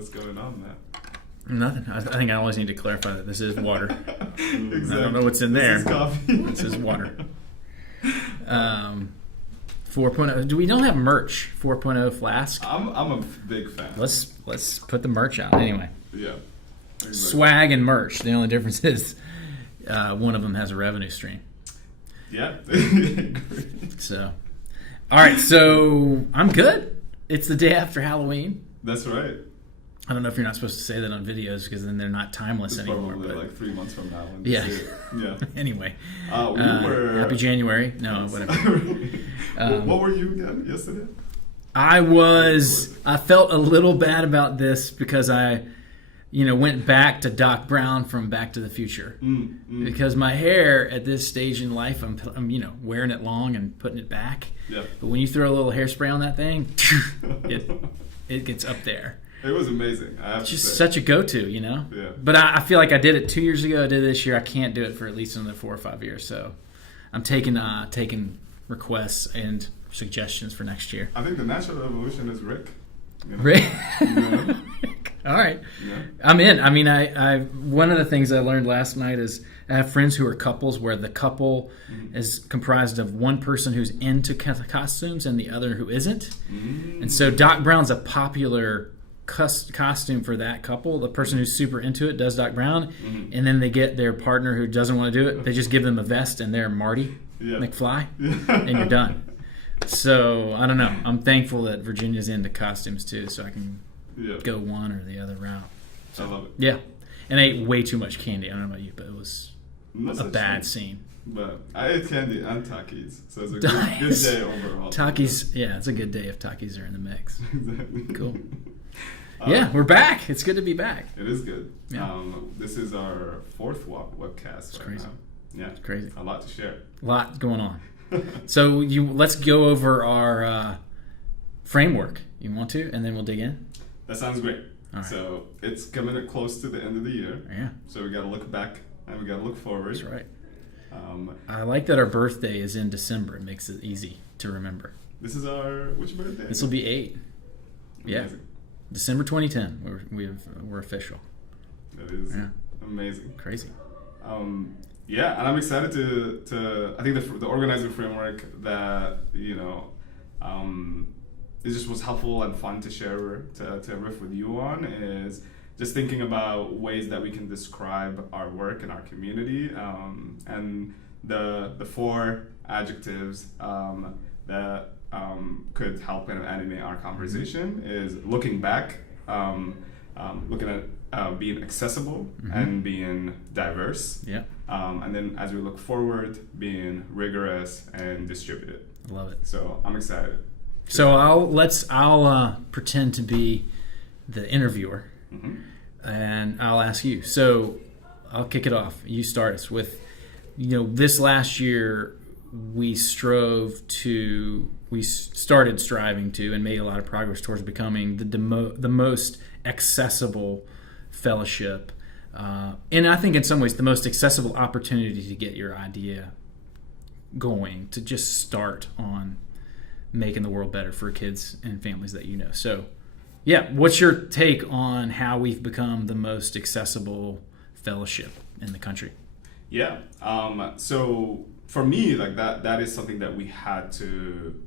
What's going on, Matt? Nothing. I think I always need to clarify that this is water. Exactly. I don't know what's in there. This is coffee. This is water. 4.0. We don't have merch. 4.0 flask. I'm a big fan. Let's put the merch out anyway. Yeah. Exactly. Swag and merch. The only difference is one of them has a revenue stream. Yeah. So, all right. So I'm good. It's the day after Halloween. That's right. I don't know if you're not supposed to say that on videos because then they're not timeless It's anymore. probably But like 3 months from now. When yeah. you see it. Yeah. Anyway, Happy January. No, whatever. What were you again yesterday? I felt a little bad about this because I went back to Doc Brown from Back to the Future. Because my hair at this stage in life, I'm wearing it long and putting it back. Yeah. But when you throw a little hairspray on that thing, it gets up there. It was amazing. I have It's to just say. such a go-to, Yeah. But I feel like I did it 2 years ago. I did it this year. I can't do it for at least another 4 or 5 years. So I'm taking requests and suggestions for next year. I think the natural evolution is Rick. Rick? Yeah. All right. Yeah. I'm in. I mean, I one of the things I learned last night is I have friends who are couples where the couple is comprised of one person who's into costumes and the other who isn't. And so Doc Brown's a popular costume for that couple. The person who's super into it does Doc Brown, and then they get their partner who doesn't want to do it. They just give them a vest and they're Marty McFly, and you're done. So I don't know. I'm thankful that Virginia's into costumes too, so I can go one or the other route. So, I love it. Yeah, and I ate way too much candy. I don't know about you, but it was That's a bad true. scene. But I ate candy and Takis, so it's a good day overall. Takis, yeah, it's a good day if Takis are in the mix. Exactly. Cool. Yeah, we're back. It's good to be back. It is good. Yeah. This is our fourth webcast right crazy. now. Yeah, It's crazy. a lot to share. A lot going on. So let's go over our framework. You want to, and then we'll dig in. That sounds great. All right. So it's coming close to the end of the year. Yeah, So we got to look back and we got to look forward. that's right. I like that our birthday is in December. It makes it easy to remember. This is which birthday? This will be 8. Yeah, Amazing. December 2010. We're official. That is amazing. Crazy. Yeah, and I'm excited to I think the organizing framework that it just was helpful and fun to share to riff with you on is just thinking about ways that we can describe our work and our community, and the 4 adjectives that could help kind of animate our conversation is looking back, looking at being accessible and being diverse. Yeah. And then as we look forward, being rigorous and distributed. I love it. So I'm excited. So I'll pretend to be the interviewer, and I'll ask you. So I'll kick it off. You start us with, this last year we started striving to and made a lot of progress towards becoming the most accessible fellowship, and I think in some ways the most accessible opportunity to get your idea going, to just start on making the world better for kids and families that you know. So yeah, what's your take on how we've become the most accessible fellowship in the country? Yeah. So for me, like that is something that we had to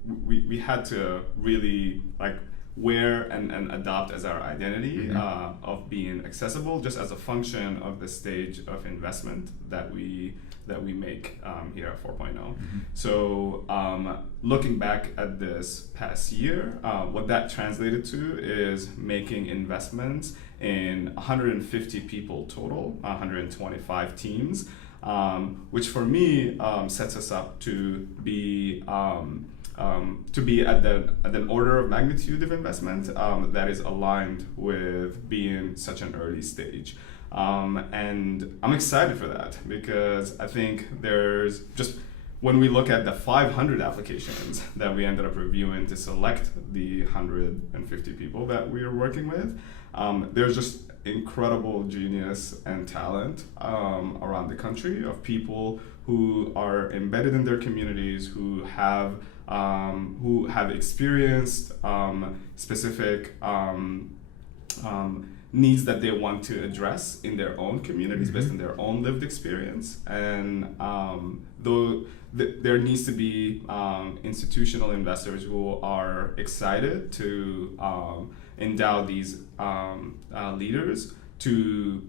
really like wear and adopt as our identity, of being accessible, just as a function of the stage of investment that we make here at 4.0. So looking back at this past year, what that translated to is making investments in 150 people total, 125 teams, which for me sets us up to be at an order of magnitude of investment that is aligned with being such an early stage. And I'm excited for that because I think there's just, when we look at the 500 applications that we ended up reviewing to select the 150 people that we are working with, there's just incredible genius and talent around the country of people who are embedded in their communities, who have experienced specific needs that they want to address in their own communities based on their own lived experience. And there needs to be institutional investors who are excited to endow these leaders to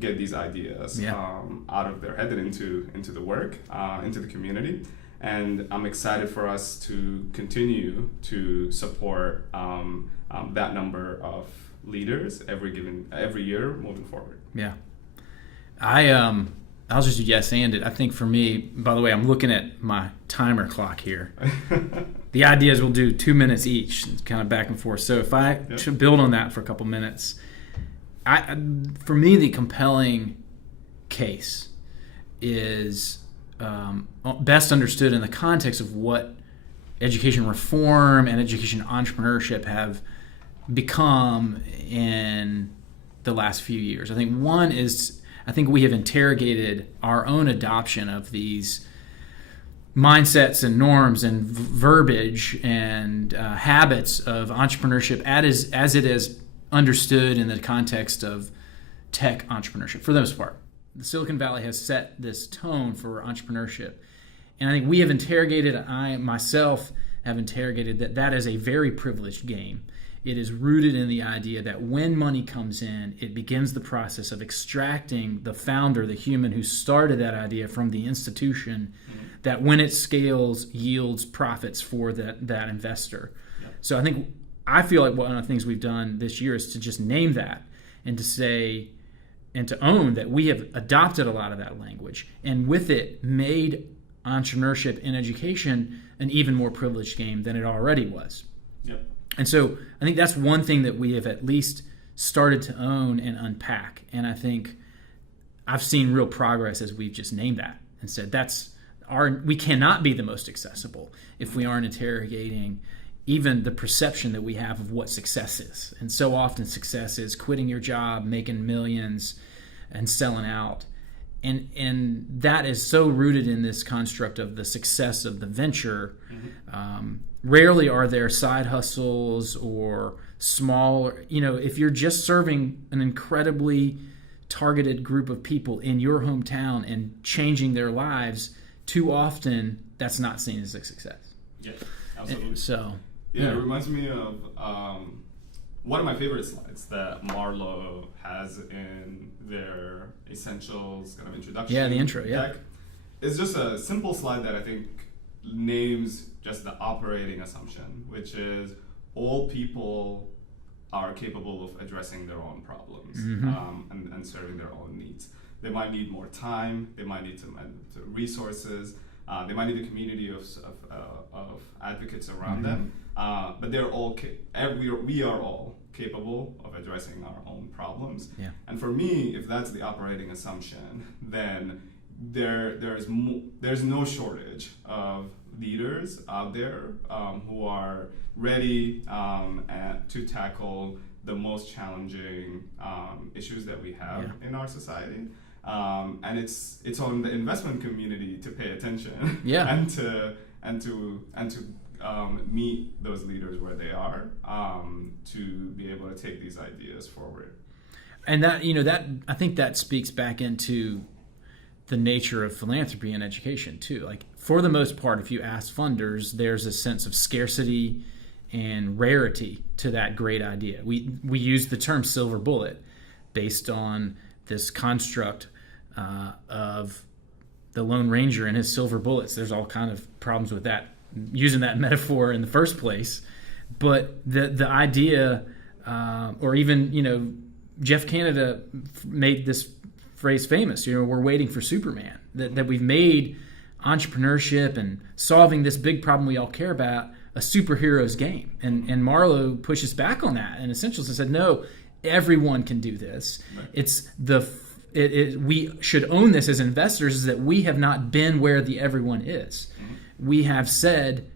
get these ideas out of their head and into the work, into the community. And I'm excited for us to continue to support that number of leaders every year moving forward. Yeah. I'll just yes and it. I think for me, by the way, I'm looking at my timer clock here. The idea is we'll do 2 minutes each, kind of back and forth. So if I should build on that for a couple minutes, for me, the compelling case is best understood in the context of what education reform and education entrepreneurship have become in the last few years. I think one is, I think we have interrogated our own adoption of these mindsets and norms and verbiage and habits of entrepreneurship as it is understood in the context of tech entrepreneurship, for the most part. The Silicon Valley has set this tone for entrepreneurship. And I think we have interrogated, I myself have interrogated that is a very privileged game. It is rooted in the idea that when money comes in, it begins the process of extracting the founder, the human who started that idea from the institution, that when it scales, yields profits for that investor. Yep. So I feel like one of the things we've done this year is to just name that and to say and to own that we have adopted a lot of that language, and with it made entrepreneurship in education an even more privileged game than it already was. Yep. And so I think that's one thing that we have at least started to own and unpack. And I think I've seen real progress as we've just named that and said we cannot be the most accessible if we aren't interrogating even the perception that we have of what success is. And so often success is quitting your job, making millions, and selling out. And that is so rooted in this construct of the success of the venture. Rarely are there side hustles or small, if you're just serving an incredibly targeted group of people in your hometown and changing their lives, too often that's not seen as a success. Yeah, absolutely. It reminds me of one of my favorite slides that Marlowe has in their essentials kind of introduction. Yeah, the intro, deck. It's just a simple slide that I think names just the operating assumption, which is all people are capable of addressing their own problems and serving their own needs. They might need more time, they might need some resources, they might need a community of advocates around them, but they're all we are all capable of addressing our own problems. Yeah. And for me, if that's the operating assumption, then there's no shortage of leaders out there who are ready to tackle the most challenging issues that we have in our society. And it's on the investment community to pay attention and to meet those leaders where they are to be able to take these ideas forward. And that I think that speaks back into the nature of philanthropy and education too. Like, for the most part, if you ask funders, there's a sense of scarcity and rarity to that great idea. We use the term silver bullet based on this construct of the Lone Ranger and his silver bullets. There's all kind of problems with that, using that metaphor in the first place. But the idea, or even, Jeff Canada made this phrase famous, we're waiting for Superman, that we've made entrepreneurship and solving this big problem we all care about a superhero's game. And Marlowe pushes back on that and essentially said, no, everyone can do this. Right. It's we should own this as investors, is that we have not been where the everyone is. Mm-hmm. We have said,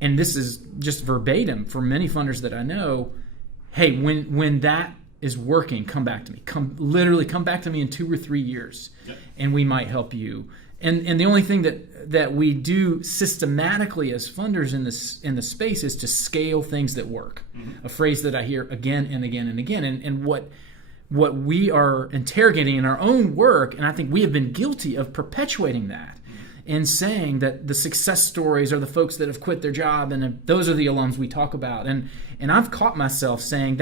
and this is just verbatim for many funders that I know, hey, when that is working, come back to me. Come back to me in 2 or 3 years, and we might help you. And the only thing that we do systematically as funders in the space is to scale things that work. A phrase that I hear again and again and again. And what we are interrogating in our own work, and I think we have been guilty of perpetuating that, and saying that the success stories are the folks that have quit their job, and those are the alums we talk about. And I've caught myself saying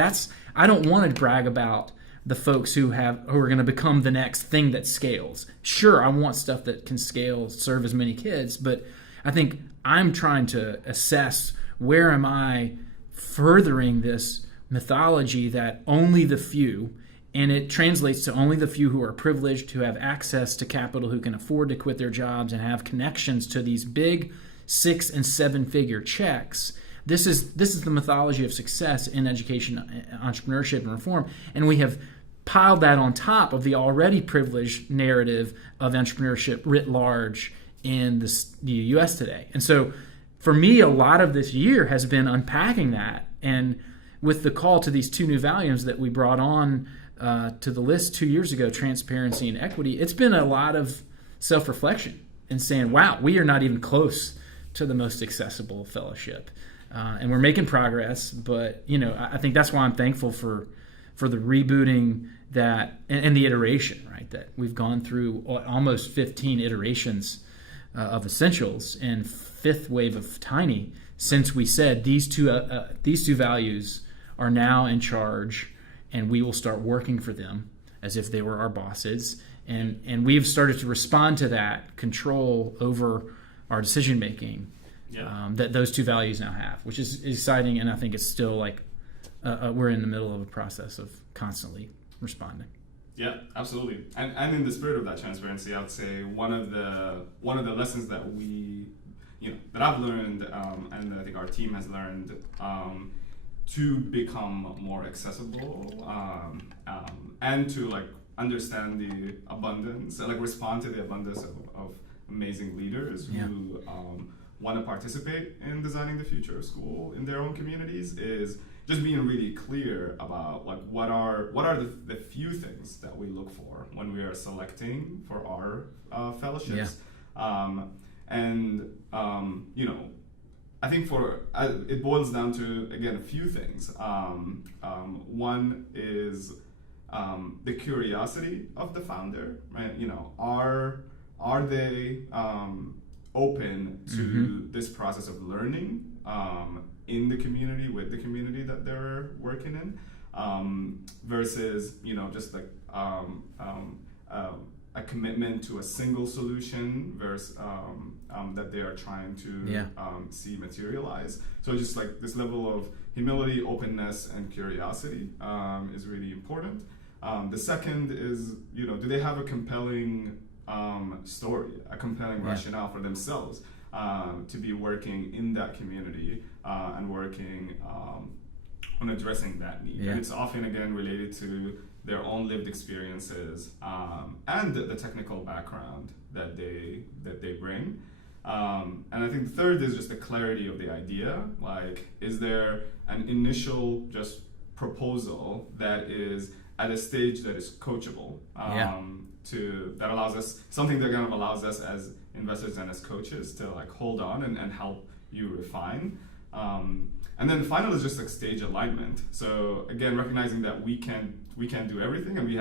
I don't want to brag about the folks who are going to become the next thing that scales. Sure, I want stuff that can scale, serve as many kids, but I think I'm trying to assess where am I furthering this mythology that only the few, and it translates to only the few who are privileged, who have access to capital, who can afford to quit their jobs and have connections to these big 6 and 7 figure checks. This is the mythology of success in education, entrepreneurship, and reform, and we have piled that on top of the already privileged narrative of entrepreneurship writ large in the U.S. today. And so, for me, a lot of this year has been unpacking that, and with the call to these 2 new volumes that we brought on to the list 2 years ago, Transparency and Equity, it's been a lot of self-reflection and saying, wow, we are not even close to the most accessible fellowship. And we're making progress, but I think that's why I'm thankful for the rebooting that and the iteration, right? That we've gone through almost 15 iterations of Essentials and 5th wave of Tiny since we said these two values are now in charge, and we will start working for them as if they were our bosses. And we've started to respond to that control over our decision making. That those 2 values now have, which is exciting, and I think it's still like we're in the middle of a process of constantly responding. Yeah, absolutely. And in the spirit of that transparency, I would say one of the lessons that that I've learned, and that I think our team has learned, to become more accessible, and to understand the abundance, and respond to the abundance of amazing leaders who want to participate in designing the future of school in their own communities, is just being really clear about what are the few things that we look for when we are selecting for our fellowships. I think it boils down to, again, a few things. One is the curiosity of the founder, right? Are they open to this process of learning in the community, with the community that they're working in, versus just a commitment to a single solution versus that they are trying to see materialize. So just this level of humility, openness, and curiosity is really important. The second is, do they have a compelling story, a compelling rationale for themselves to be working in that community and working on addressing that need. And it's often, again, related to their own lived experiences and the technical background that they bring. And I think the third is just the clarity of the idea. Is there an initial just proposal that is at a stage that is coachable, that allows us, something that kind of allows us as investors and as coaches to hold on and help you refine. And then the final is just stage alignment. So again, recognizing that we can't do everything, and we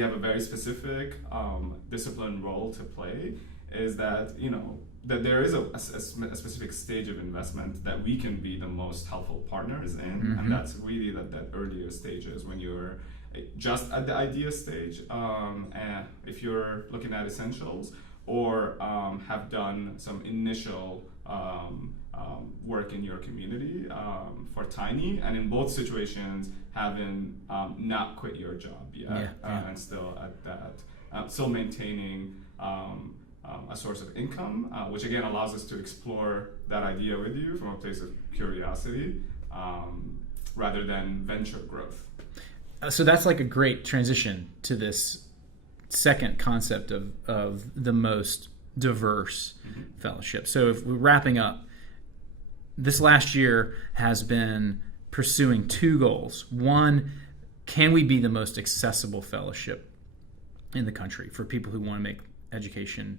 have a very specific discipline role to play. Is that that there is a specific stage of investment that we can be the most helpful partners in, and that's really that earlier stages when you're just at the idea stage, and if you're looking at Essentials, or have done some initial work in your community for Tiny, and in both situations having not quit your job yet, and still at that, still maintaining a source of income, which again allows us to explore that idea with you from a place of curiosity rather than venture growth. So that's a great transition to this second concept of the most diverse fellowship. So if we're wrapping up, this last year has been pursuing 2 goals. One, can we be the most accessible fellowship in the country for people who want to make education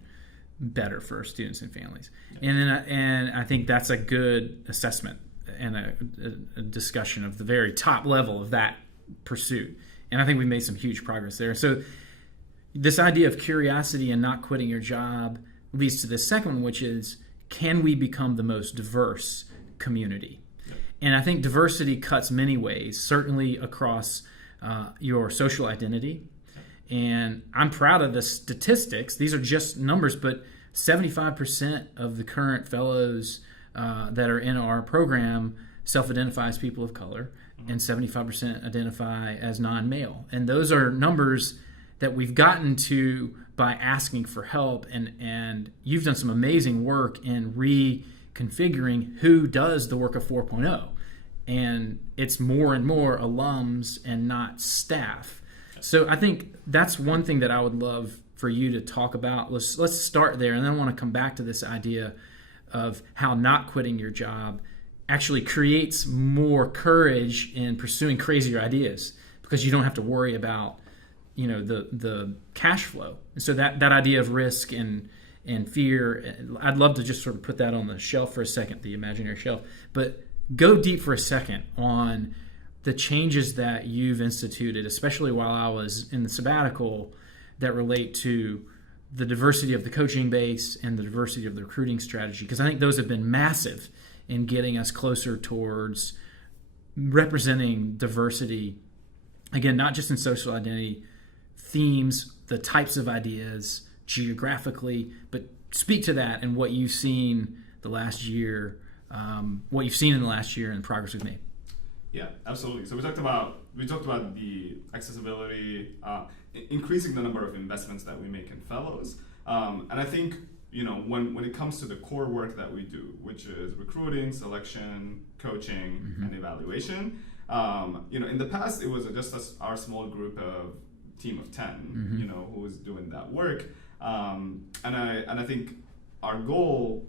better for students and families. And I think that's a good assessment and a discussion of the very top level of that pursuit. And I think we made some huge progress there. So this idea of curiosity and not quitting your job leads to the second one, which is, can we become the most diverse community? And I think diversity cuts many ways, certainly across your social identity. And I'm proud of the statistics. These are just numbers, but 75% of the current fellows that are in our program self-identify as people of color, and 75% identify as non-male. And those are numbers that we've gotten to by asking for help. And you've done some amazing work in reconfiguring who does the work of 4.0. And it's more and more alums and not staff. So I think that's one thing that I would love for you to talk about. Let's start there, and then I want to come back to this idea of how not quitting your job actually creates more courage in pursuing crazier ideas, because you don't have to worry about, the cash flow. And so that idea of risk and fear, I'd love to just sort of put that on the shelf for a second, the imaginary shelf, but go deep for a second on the changes that you've instituted, especially while I was in the sabbatical, that relate to the diversity of the coaching base and the diversity of the recruiting strategy, because I think those have been massive in getting us closer towards representing diversity, again, not just in social identity, themes, the types of ideas, geographically, but speak to that and what you've seen the last year, what you've seen in the last year and the progress we've made. Yeah, absolutely. So we talked about the accessibility, increasing the number of investments that we make in fellows, and I think when it comes to the core work that we do, which is recruiting, selection, coaching, and evaluation, in the past it was just our small group of team of 10, who was doing that work, and I think our goal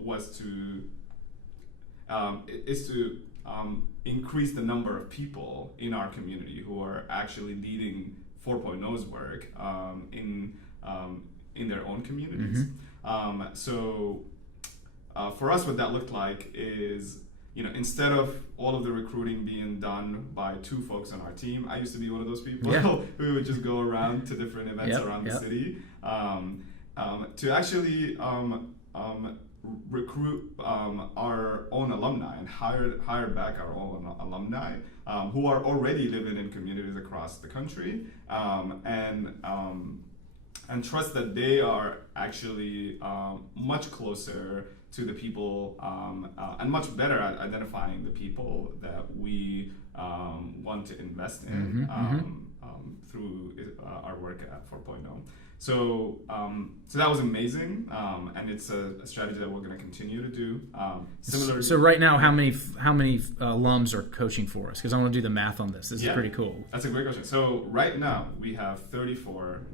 was to increase the number of people in our community who are actually leading 4.0's work in their own communities. So for us, what that looked like is, instead of all of the recruiting being done by 2 folks on our team, I used to be one of those people who would just go around to different events around the city to actually recruit our own alumni and hire back our own alumni who are already living in communities across the country, and trust that they are actually much closer to the people and much better at identifying the people that we want to invest in through our work at 4.0. So that was amazing, and it's a strategy that we're going to continue to do. Similar. So right now, how many alums are coaching for us? Because I want to do the math on this. This is pretty cool. That's a great question. So right now we have 34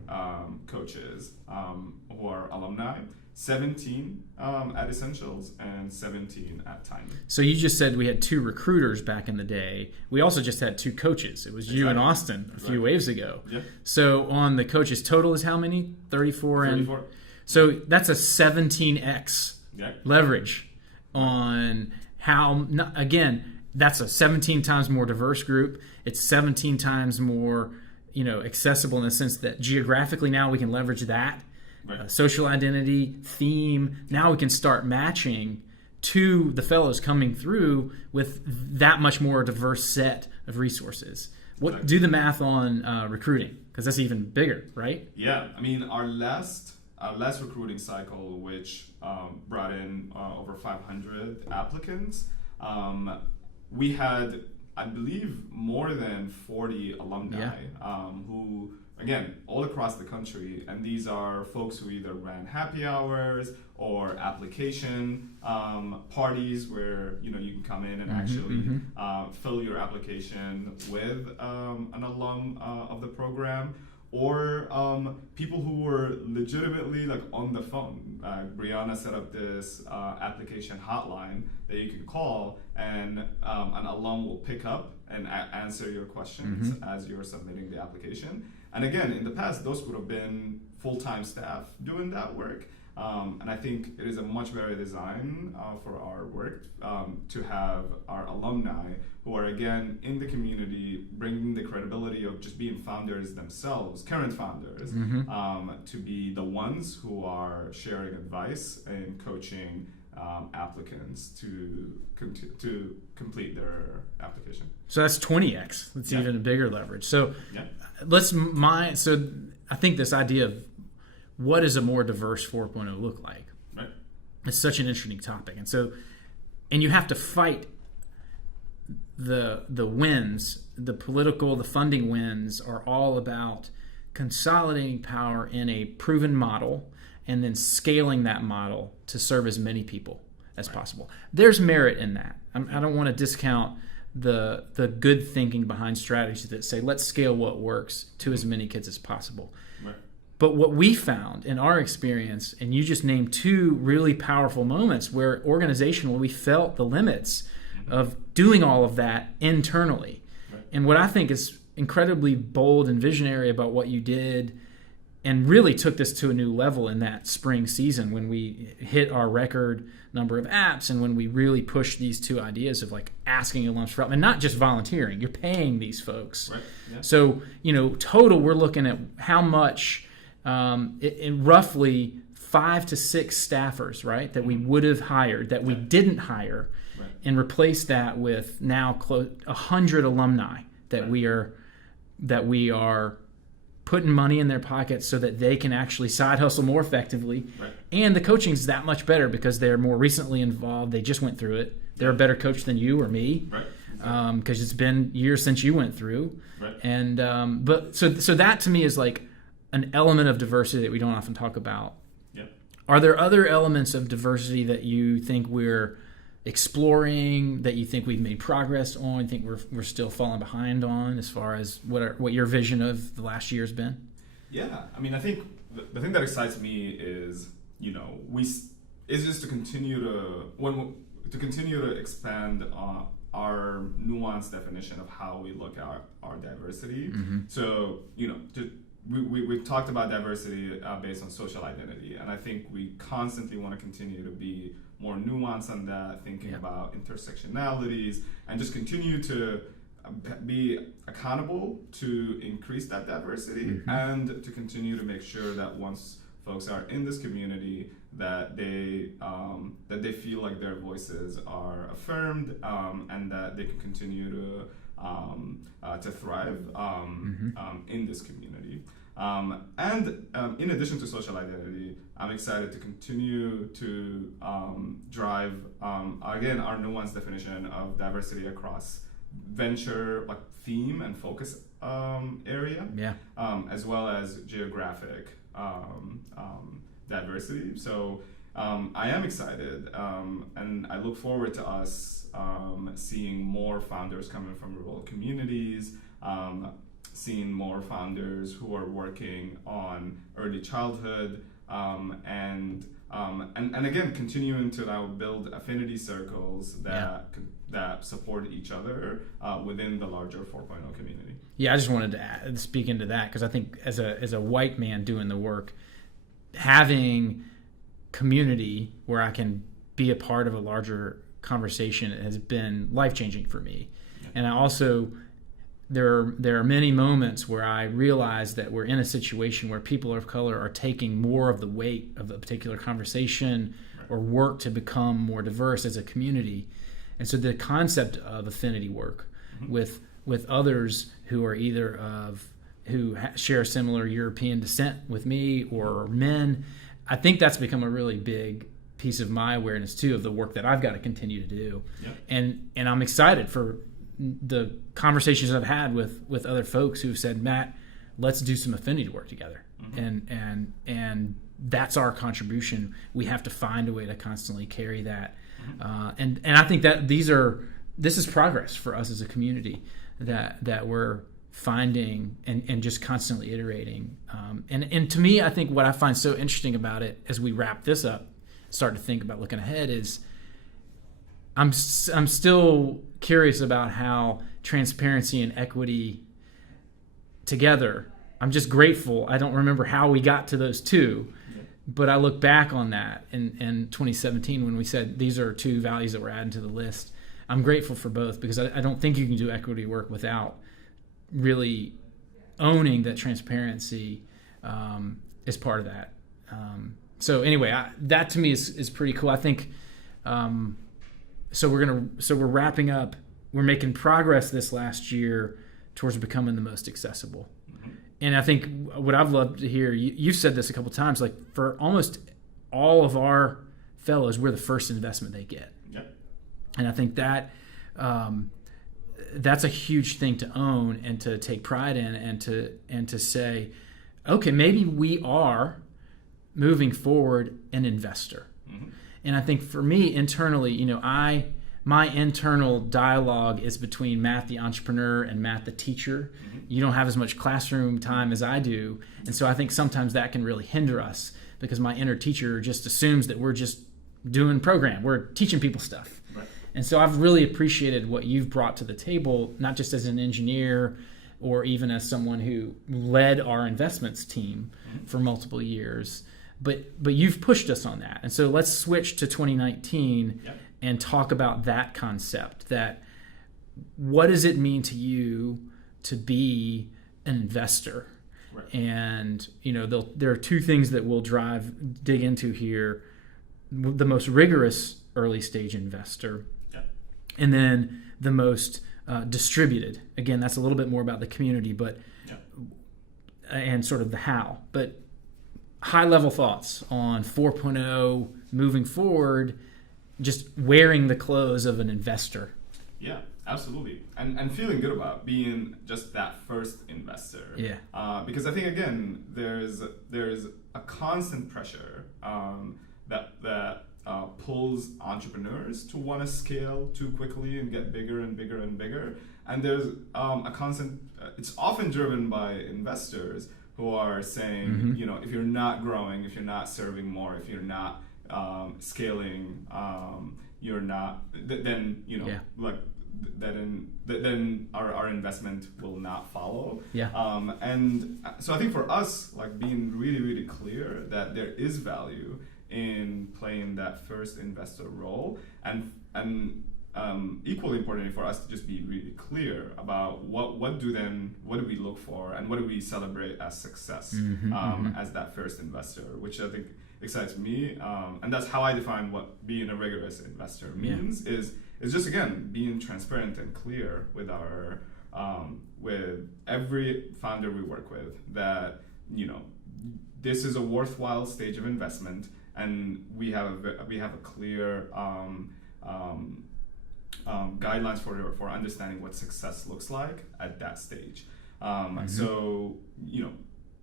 coaches who are alumni. 17 at Essentials and 17 at Time. So you just said we had 2 recruiters back in the day. We also just had 2 coaches. It was you and Austin a few waves ago. Yeah. So on the coaches total is how many? 34. So that's a 17x leverage on how, again, that's a 17 times more diverse group. It's 17 times more, accessible in the sense that geographically now we can leverage that. Social identity, theme. Now we can start matching to the fellows coming through with that much more diverse set of resources. Do the math on recruiting, because that's even bigger, right? Yeah, I mean our last recruiting cycle, which brought in over 500 applicants, we had, I believe, more than 40 alumni who, again, all across the country, and these are folks who either ran happy hours or application parties where you can come in and actually fill your application with an alum of the program, or people who were legitimately on the phone. Brianna set up this application hotline that you can call, and an alum will pick up and answer your questions as you're submitting the application. And again, in the past, those would have been full-time staff doing that work. And I think it is a much better design for our work to have our alumni who are, again, in the community, bringing the credibility of just being founders themselves, current founders, to be the ones who are sharing advice and coaching applicants to complete their application. So that's 20x. That's even a bigger leverage. So Yeah. So I think this idea of what does a more diverse 4.0 look like? Right. It's such an interesting topic. And you have to fight the wins, the funding wins are all about consolidating power in a proven model and then scaling that model to serve as many people as possible. There's merit in that. I don't want to discount the good thinking behind strategies that say, let's scale what works to as many kids as possible. Right. But what we found in our experience, and you just named two really powerful moments where organizationally we felt the limits of doing all of that internally. Right. And what I think is incredibly bold and visionary about what you did and really took this to a new level in that spring season when we hit our record number of apps and when we really pushed these two ideas of like asking alums for help and not just volunteering. You're paying these folks. Right. Yeah. So, total, we're looking at how much in roughly 5 to 6 staffers, right, that we would have hired that we didn't hire, and replace that with now 100 alumni that we are putting money in their pockets so that they can actually side hustle more effectively. Right. And the coaching's that much better because they're more recently involved. They just went through it. They're a better coach than you or me. Right. Because it's been years since you went through. Right. And but so that to me is like an element of diversity that we don't often talk about. Yep. Are there other elements of diversity that you think we're exploring, that you think we've made progress on, you think we're still falling behind on as far as what your vision of the last year has been? Yeah, I mean, I think the thing that excites me is, is just to continue to expand our nuanced definition of how we look at our diversity. Mm-hmm. So, we've talked about diversity based on social identity, and I think we constantly want to continue to be more nuanced on that, thinking about intersectionalities, and just continue to be accountable to increase that diversity, and to continue to make sure that once folks are in this community, that they feel like their voices are affirmed, and that they can continue to thrive in this community. And in addition to social identity, I'm excited to continue to drive, again, our nuanced definition of diversity across venture, like theme and focus area, as well as geographic diversity. So I am excited, and I look forward to us seeing more founders coming from rural communities, seeing more founders who are working on early childhood, and again continuing to now build affinity circles that support each other within the larger 4.0 community. Yeah, I just wanted to speak into that because I think as a white man doing the work, having community where I can be a part of a larger conversation has been life-changing for me. Yeah. And I also there are many moments where I realize that we're in a situation where people of color are taking more of the weight of a particular conversation or work to become more diverse as a community. And so the concept of affinity work with others who are either who share a similar European descent with me or men, I think that's become a really big piece of my awareness too of the work that I've got to continue to do. Yeah. And I'm excited for the conversations I've had with other folks who've said, Matt, let's do some affinity work together. And that's our contribution. We have to find a way to constantly carry that. And I think that this is progress for us as a community that we're finding and just constantly iterating. And to me, I think what I find so interesting about it as we wrap this up, start to think about looking ahead is I'm still curious about how transparency and equity together, I'm just grateful. I don't remember how we got to those two, but I look back on that in 2017 when we said these are two values that we're adding to the list. I'm grateful for both because I don't think you can do equity work without really owning that transparency is part of that. So anyway, that to me is pretty cool. I think so we're wrapping up. We're making progress this last year towards becoming the most accessible. And I think what I've loved to hear, you've said this a couple of times, like for almost all of our fellows, we're the first investment they get. Yep. And I think that that's a huge thing to own and to take pride in, and to say, okay, maybe we are moving forward an investor. Mm-hmm. And I think for me internally, my internal dialogue is between Matt the entrepreneur and Matt the teacher. Mm-hmm. You don't have as much classroom time as I do. And so I think sometimes that can really hinder us because my inner teacher just assumes that we're just doing program. We're teaching people stuff. Right. And so I've really appreciated what you've brought to the table, not just as an engineer or even as someone who led our investments team for multiple years, but you've pushed us on that. And so let's switch to 2019. Yep. And talk about that concept, that what does it mean to you to be an investor? Right. And, there are two things that we'll dig into here. The most rigorous early stage investor, yep. And then the most distributed. Again, that's a little bit more about the community, but yep. And sort of the how. But high level thoughts on 4.0 moving forward, just wearing the clothes of an investor. Yeah, absolutely. And feeling good about being just that first investor. Yeah. Because I think, again, there's a constant pressure that pulls entrepreneurs to want to scale too quickly and get bigger and bigger and bigger. And there's a constant, it's often driven by investors who are saying, mm-hmm. If you're not growing, if you're not serving more, if you're not scaling, you're not. Then yeah. Then our investment will not follow. Yeah. And so I think for us, being really really clear that there is value in playing that first investor role, and equally importantly for us to just be really clear about what do we look for and what do we celebrate as success, mm-hmm. As that first investor, which I think excites me, and that's how I define what being a rigorous investor means. Yeah. is just, again, being transparent and clear with our with every founder we work with that this is a worthwhile stage of investment, and we have a clear guidelines for understanding what success looks like at that stage. Mm-hmm. So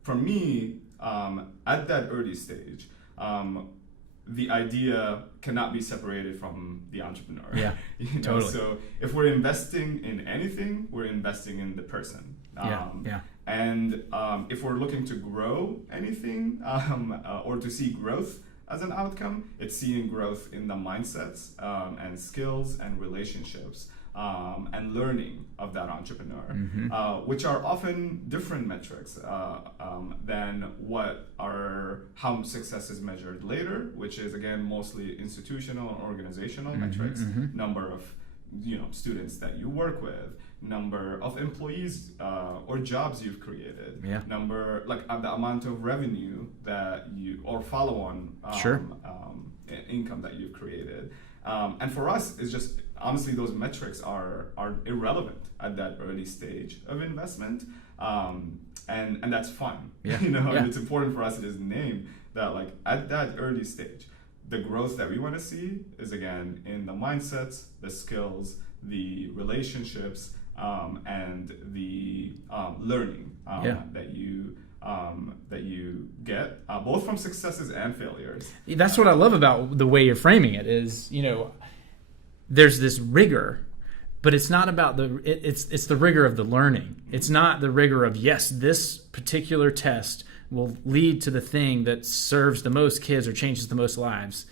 for me, at that early stage, the idea cannot be separated from the entrepreneur. Yeah, totally. So if we're investing in anything, we're investing in the person. And if we're looking to grow anything or to see growth as an outcome, it's seeing growth in the mindsets and skills and relationships and learning of that entrepreneur, mm-hmm. Which are often different metrics than how success is measured later, which is, again, mostly institutional and organizational mm-hmm, metrics, mm-hmm. number of students that you work with, number of employees or jobs you've created, number the amount of revenue that or follow-on income that you've created. And for us, it's just, honestly, those metrics are irrelevant at that early stage of investment, and that's fun. Yeah. And it's important for us to just name that, at that early stage, the growth that we want to see is, again, in the mindsets, the skills, the relationships, and the learning that you get both from successes and failures. That's what I love about the way you're framing it is, there's this rigor, but it's not about it's the rigor of the learning. It's not the rigor of, yes, this particular test will lead to the thing that serves the most kids or changes the most lives.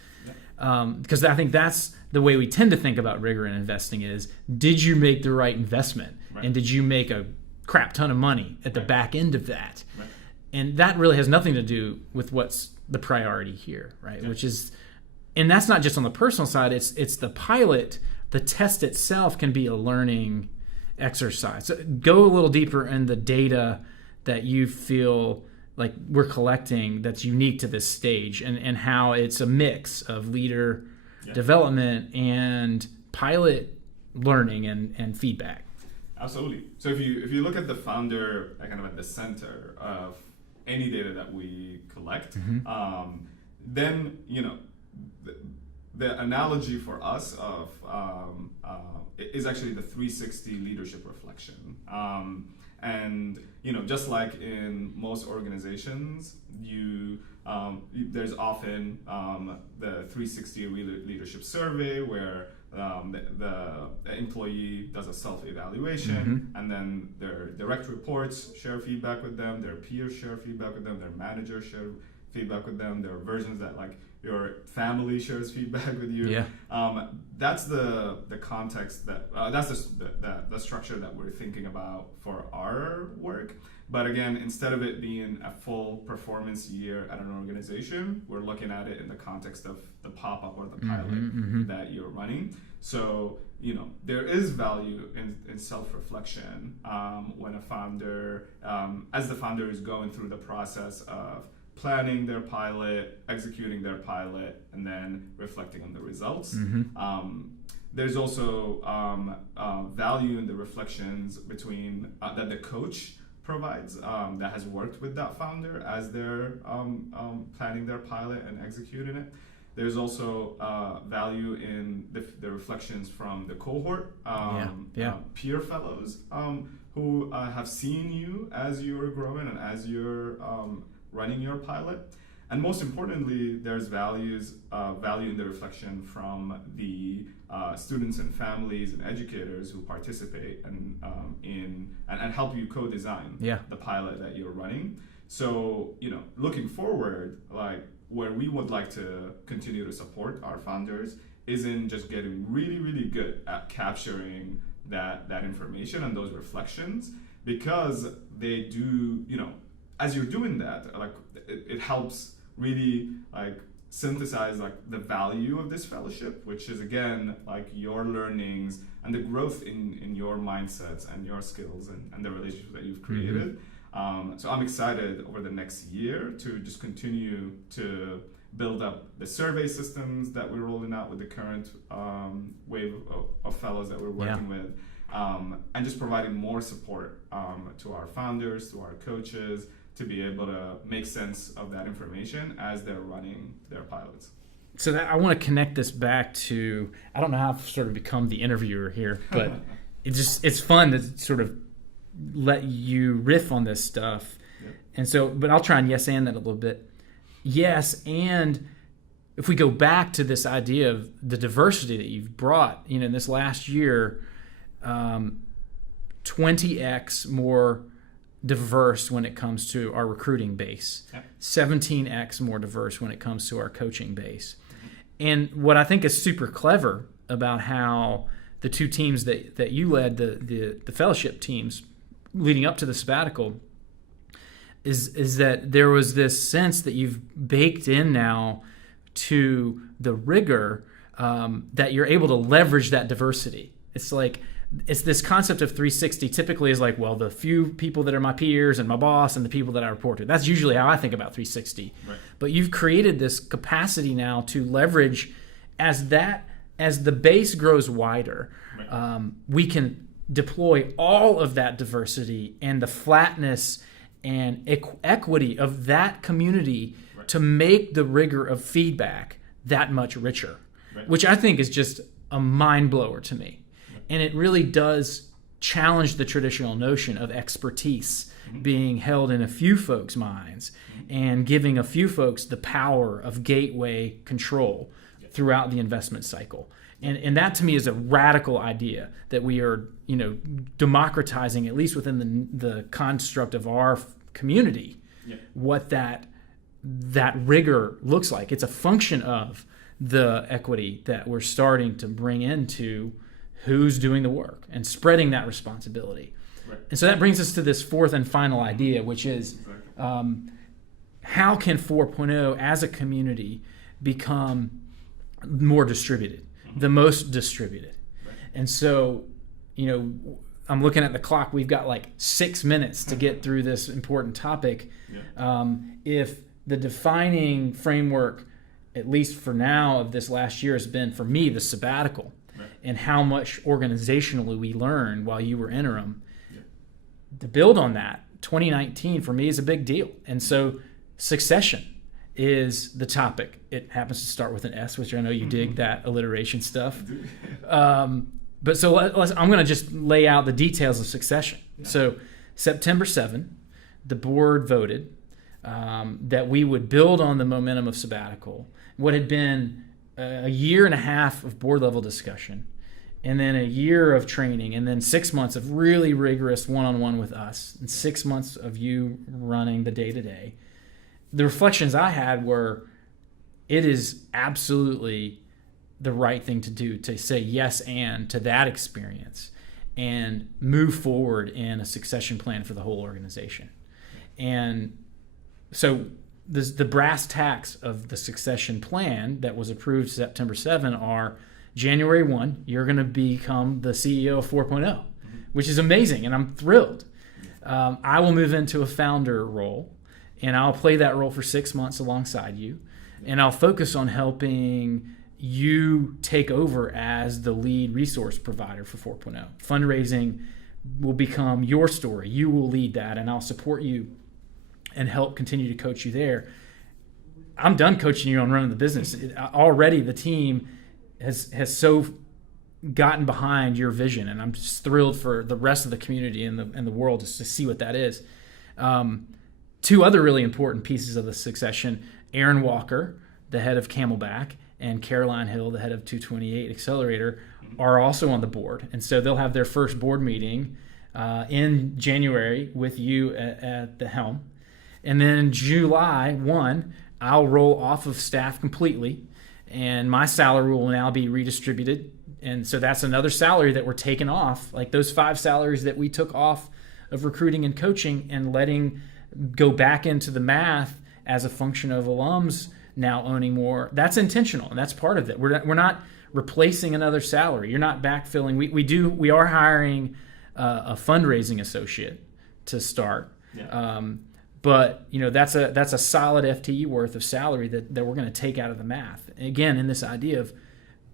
Because I think that's the way we tend to think about rigor in investing is, did you make the right investment? Right. And did you make a crap ton of money at the back end of that. Right. And that really has nothing to do with what's the priority here, right? Yeah. Which is, and that's not just on the personal side, it's the pilot. The test itself can be a learning exercise. So go a little deeper in the data that you feel like we're collecting that's unique to this stage, and how it's a mix of leader development and pilot learning and feedback. Absolutely. So if you look at the founder kind of at the center of any data that we collect, then the analogy for us of is actually the 360 leadership reflection. And just like in most organizations, there's often the 360 leadership survey where the employee does a self-evaluation, and then their direct reports share feedback with them, their peers share feedback with them, their managers share feedback with them, there are versions that like your family shares feedback with you. Yeah. That's the context that's the structure that we're thinking about for our work. But again, instead of it being a full performance year at an organization, we're looking at it in the context of the pop-up or the pilot that you're running. So, there is value in self-reflection when a founder, as the founder is going through the process of planning their pilot, executing their pilot, and then reflecting on the results. There's also value in the reflections between that the coach provides that has worked with that founder as they're planning their pilot and executing it. There's also value in the reflections from the cohort, peer fellows who have seen you as you're growing and as you're running your pilot. And most importantly, there's value in the reflection from the students and families and educators who participate and help you co-design the pilot that you're running. So, looking forward, like where we would like to continue to support our founders isn't just getting really, really good at capturing that information and those reflections, because they do, as you're doing that, like it helps really like synthesize like the value of this fellowship, which is again like your learnings and the growth in your mindsets and your skills and the relationships that you've created. So I'm excited over the next year to just continue to build up the survey systems that we're rolling out with the current wave of fellows that we're working with, and just providing more support to our founders, to our coaches, to be able to make sense of that information as they're running their pilots. So I want to connect this back to, I don't know how I've sort of become the interviewer here, but it's fun to sort of let you riff on this stuff. Yep. And so, but I'll try and yes and that a little bit. Yes, and if we go back to this idea of the diversity that you've brought, in this last year, 20x more diverse when it comes to our recruiting base, 17x more diverse when it comes to our coaching base. And what I think is super clever about how the two teams that you led, the fellowship teams leading up to the sabbatical, is that there was this sense that you've baked in now to the rigor, that you're able to leverage that diversity. It's this concept of 360 typically is like, well, the few people that are my peers and my boss and the people that I report to. That's usually how I think about 360. Right. But you've created this capacity now to leverage as the base grows wider. Right. We can deploy all of that diversity and the flatness and equity of that community to make the rigor of feedback that much richer, which I think is just a mind blower to me. And it really does challenge the traditional notion of expertise being held in a few folks' minds and giving a few folks the power of gateway control throughout the investment cycle. And that to me is a radical idea that we are, democratizing, at least within the construct of our community, what that rigor looks like. It's a function of the equity that we're starting to bring into who's doing the work and spreading that responsibility. Right. And so that brings us to this fourth and final idea, which is how can 4.0 as a community become more distributed, the most distributed. Right. And so, I'm looking at the clock. We've got like 6 minutes to get through this important topic. Yeah. If the defining framework, at least for now, of this last year has been, for me, the sabbatical, right, and how much organizationally we learned while you were interim. Yeah. To build on that, 2019 for me is a big deal. And so succession is the topic. It happens to start with an S, which I know you dig that alliteration stuff. But so I'm going to just lay out the details of succession. Yeah. So September 7, the board voted that we would build on the momentum of sabbatical, what had been a year and a half of board level discussion, and then a year of training, and then 6 months of really rigorous one-on-one with us, and 6 months of you running the day-to-day. The reflections I had were, it is absolutely the right thing to do to say yes and to that experience and move forward in a succession plan for the whole organization. And so the brass tacks of the succession plan that was approved September 7 are January 1, you're going to become the CEO of 4.0, which is amazing, and I'm thrilled. I will move into a founder role, and I'll play that role for 6 months alongside you, and I'll focus on helping you take over as the lead resource provider for 4.0. Fundraising will become your story. You will lead that, and I'll support you and help continue to coach you there. I'm done coaching you on running the business. Already the team has so gotten behind your vision, and I'm just thrilled for the rest of the community and the world just to see what that is. Two other really important pieces of the succession: Aaron Walker, the head of Camelback, and Caroline Hill, the head of 228 Accelerator, are also on the board. And so they'll have their first board meeting in January with you at the helm. And then July 1, I'll roll off of staff completely, and my salary will now be redistributed. And so that's another salary that we're taking off, like those 5 salaries that we took off of recruiting and coaching and letting go back into the math as a function of alums now owning more. That's intentional, and that's part of it. We're not replacing another salary. You're not backfilling. We are hiring a fundraising associate to start. Yeah. But that's a solid FTE worth of salary that we're going to take out of the math. Again, in this idea of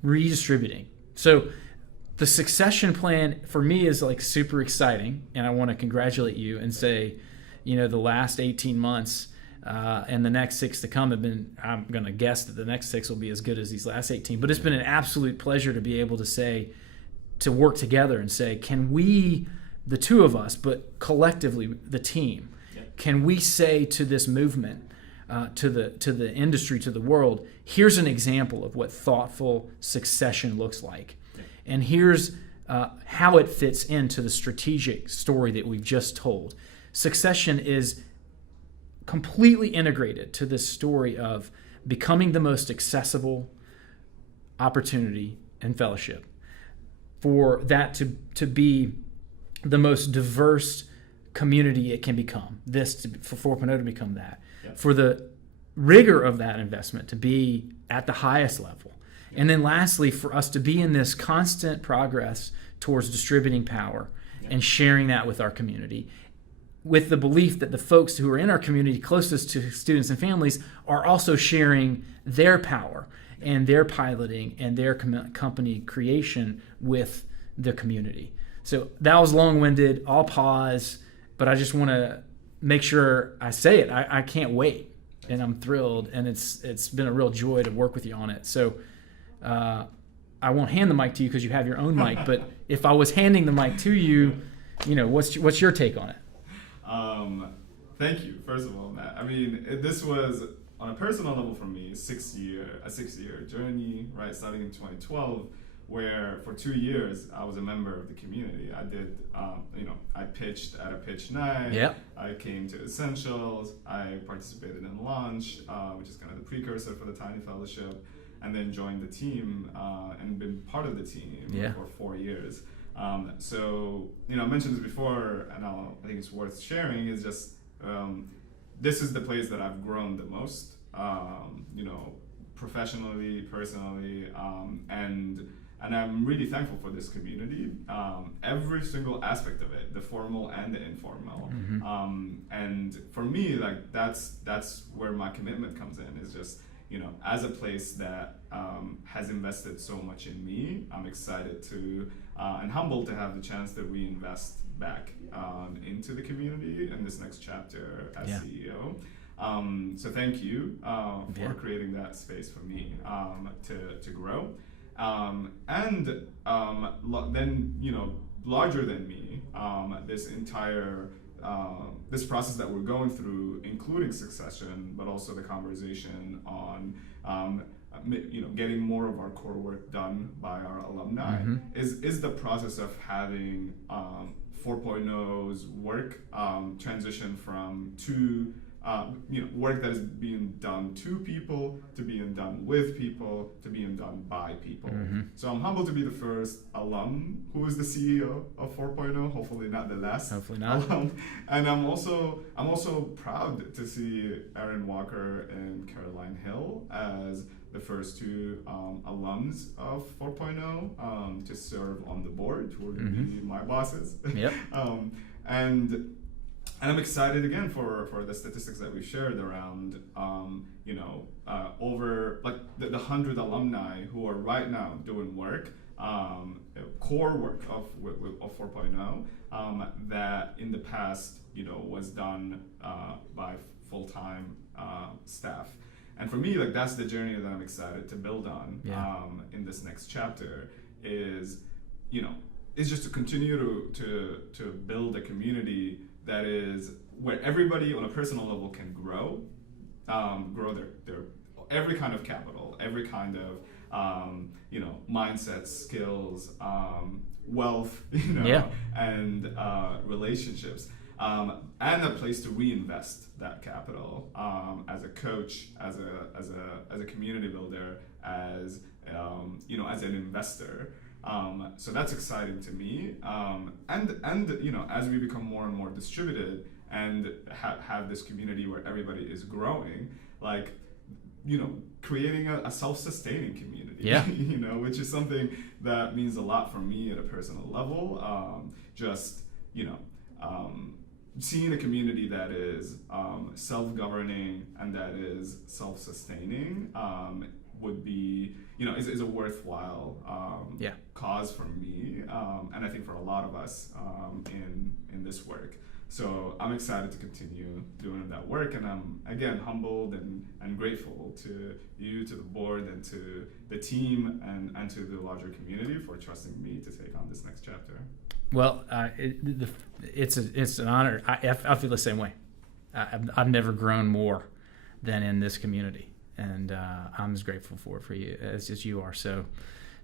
redistributing. So the succession plan for me is like super exciting, and I want to congratulate you and say, the last 18 months and the next 6 to come have been, I'm going to guess that the next 6 will be as good as these last 18, but it's been an absolute pleasure to be able to work together and say, can we, the two of us, but collectively the team, can we say to this movement, to the industry, to the world, here's an example of what thoughtful succession looks like. And here's how it fits into the strategic story that we've just told. Succession is completely integrated to this story of becoming the most accessible opportunity and fellowship. For that to be the most diverse community it can become, for 4.0 to become that. Yep. For the rigor of that investment to be at the highest level. Yep. And then lastly, for us to be in this constant progress towards distributing power, yep, and sharing that with our community, with the belief that the folks who are in our community closest to students and families are also sharing their power and their piloting and their company creation with the community. So that was long-winded. I'll pause, but I just want to make sure I say it. I can't wait, and I'm thrilled, and it's been a real joy to work with you on it. So I won't hand the mic to you because you have your own mic, but if I was handing the mic to you, what's your take on it? Thank you, first of all, Matt. I mean, this was, on a personal level for me, a 6-year journey, right, starting in 2012, where for 2 years I was a member of the community. I did, I pitched at a pitch night. Yep. I came to Essentials. I participated in Launch, which is kind of the precursor for the Tiny Fellowship, and then joined the team and been part of the team for 4 years. So, I mentioned this before, and I think it's worth sharing, is just this is the place that I've grown the most, professionally, personally, and I'm really thankful for this community, every single aspect of it, the formal and the informal. And for me, like that's where my commitment comes in, is just, as a place that has invested so much in me, I'm excited to and humbled to have the chance to reinvest back into the community in this next chapter as CEO. So thank you for creating that space for me to grow. And then, larger than me, this entire this process that we're going through, including succession, but also the conversation on getting more of our core work done by our alumni, is the process of having 4.0's work transition from work that is being done to people, to being done with people, to being done by people. So I'm humbled to be the first alum who is the CEO of 4.0, hopefully not the last. Hopefully not. Alum. And I'm also proud to see Aaron Walker and Caroline Hill as the first two alums of 4.0 to serve on the board, who are going to be my bosses. Yep. And I'm excited again for the statistics that we've shared around, over like the 100 alumni who are right now doing work, core work of 4.0, that in the past, was done by full-time staff. And for me, like that's the journey that I'm excited to build on in this next chapter. Is just to continue to build a community that is where everybody on a personal level can grow their every kind of capital, every kind of mindset, skills, wealth, and relationships, and a place to reinvest that capital as a coach, as a community builder, as an investor. So that's exciting to me, and as we become more and more distributed and have this community where everybody is growing, like creating a self-sustaining community, which is something that means a lot for me at a personal level. Seeing a community that is self-governing and that is self-sustaining would be, is a worthwhile cause for me, and I think for a lot of us in this work. So I'm excited to continue doing that work, and I'm again humbled and grateful to you, to the board, and to the team, and to the larger community for trusting me to take on this next chapter. Well, it's an honor. I feel the same way. I've never grown more than in this community. And I'm as grateful for you as you are. So,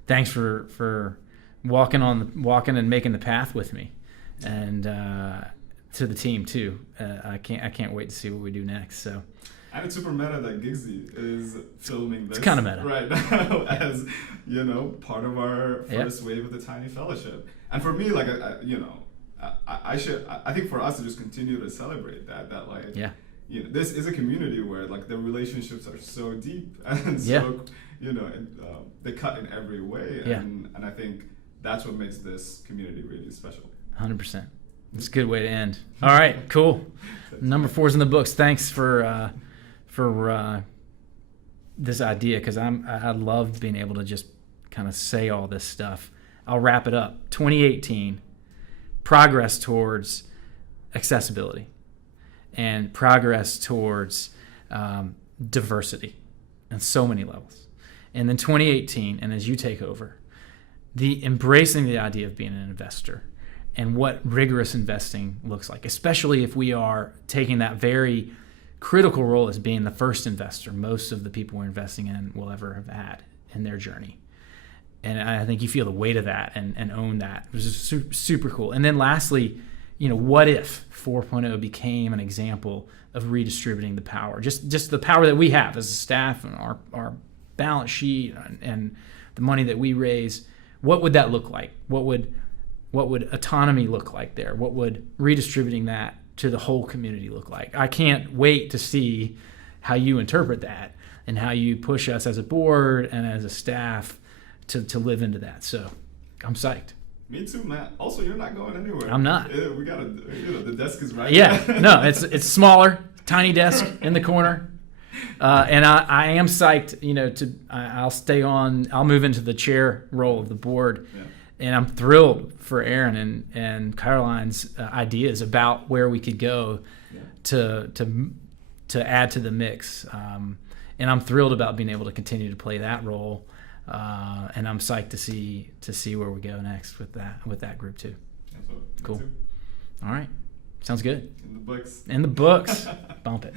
thanks for walking and making the path with me, and to the team too. I can't wait to see what we do next. So, and it's super meta that Giggsy is filming this. It's kind of meta right now, as part of our first wave of the Tiny Fellowship. And for me, like I think for us to just continue to celebrate that this is a community where like the relationships are so deep and so they cut in every way, and I think that's what makes this community really special. 100%. It's a good way to end. All right, cool. Number 4's in the books. Thanks for this idea, because I love being able to just kind of say all this stuff. I'll wrap it up. 2018, progress towards accessibility. And progress towards diversity on so many levels. And then 2018, and as you take over, the embracing the idea of being an investor and what rigorous investing looks like, especially if we are taking that very critical role as being the first investor most of the people we're investing in will ever have had in their journey. And I think you feel the weight of that and own that. It was just super cool. And then lastly, what if 4.0 became an example of redistributing the power? Just the power that we have as a staff and our balance sheet and the money that we raise. What would that look like? What would what would autonomy look like there? What would redistributing that to the whole community look like? I can't wait to see how you interpret that and how you push us as a board and as a staff to live into that. So I'm psyched. Me too, Matt. Also, you're not going anywhere. I'm not. We got the desk is right. Yeah, no, it's smaller, tiny desk in the corner, and I am psyched. I'll move into the chair role of the board, and I'm thrilled for Aaron and Caroline's ideas about where we could go to add to the mix, and I'm thrilled about being able to continue to play that role. And I'm psyched to see where we go next with that group too. Absolutely. Cool. All right. Sounds good. In the books. In the books. Bump it.